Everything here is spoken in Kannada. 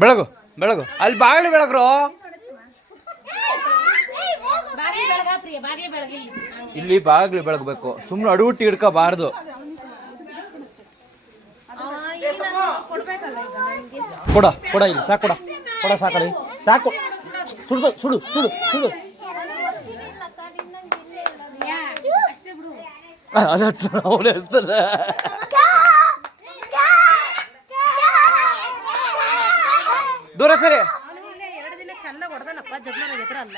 ಬೆಳಗು ಬೆಳಗು ಅಲ್ಲಿ ಬಾಗಿಲು ಬೆಳಗ್ರು. ಇಲ್ಲಿ ಬಾಗಿಲು ಬೆಳಗ್ಬೇಕು, ಸುಮ್ಮನೆ ಅಡುಗುಟ್ಟಿ ಹಿಡ್ಕೋಬಾರ್ದು. ಕೊಡ ಕೊಡ ಇಲ್ಲಿ ಸಾಕು, ಕೊಡ ಕೊಡ ಸಾಕಲ್ಲಿ ಸಾಕು. ಸುಡು ಸುಡು ಸುಡು ಸುಡು. ಅವನೇ ಹಚ್ತಾನೆ. ದೂರ ಸರಿ. ಎರಡು ದಿನ ಚೆನ್ನಾಗಿ ಹೊಡೆದನಪ್ಪ, ಜಗ್ನ ಅಲ್ಲ